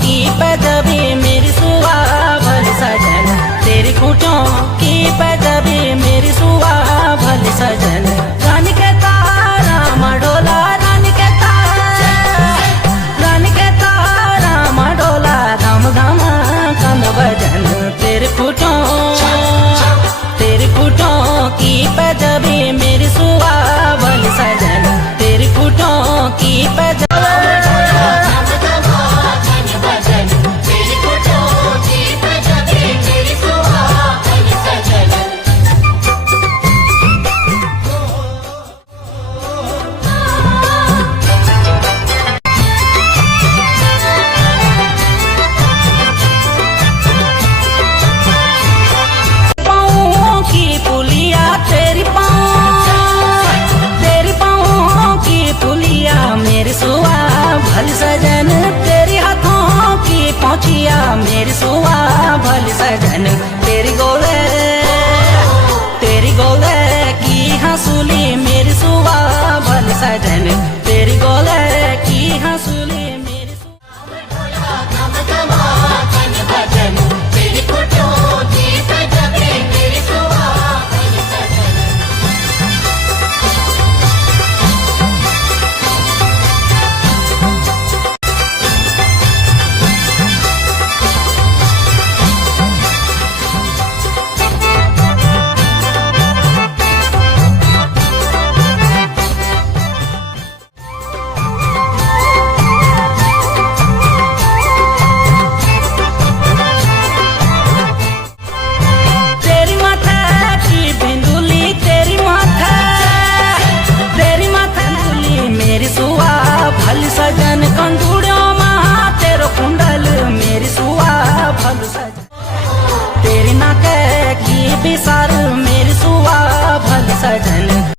की पैदबी मेरी सुआ भल सजन, तेरी खूंटों की पैदबी मेरी सुआ भल सजन। रानी के तारा मडोला, रानी के तारा, रानी के तारा मडोला, धम धम कम भजन। तेरे खूंटों की पैदबी मेरी सुआ भल सजन, तेरे खूंटों की पैदबी भल सजन, तेरी हाथों की पहुंचिया मेरी सुआ भल सजन। तेरी गोले की हंसुली मेरी सुआ भल सजन, तेरी गोले की हंसुली।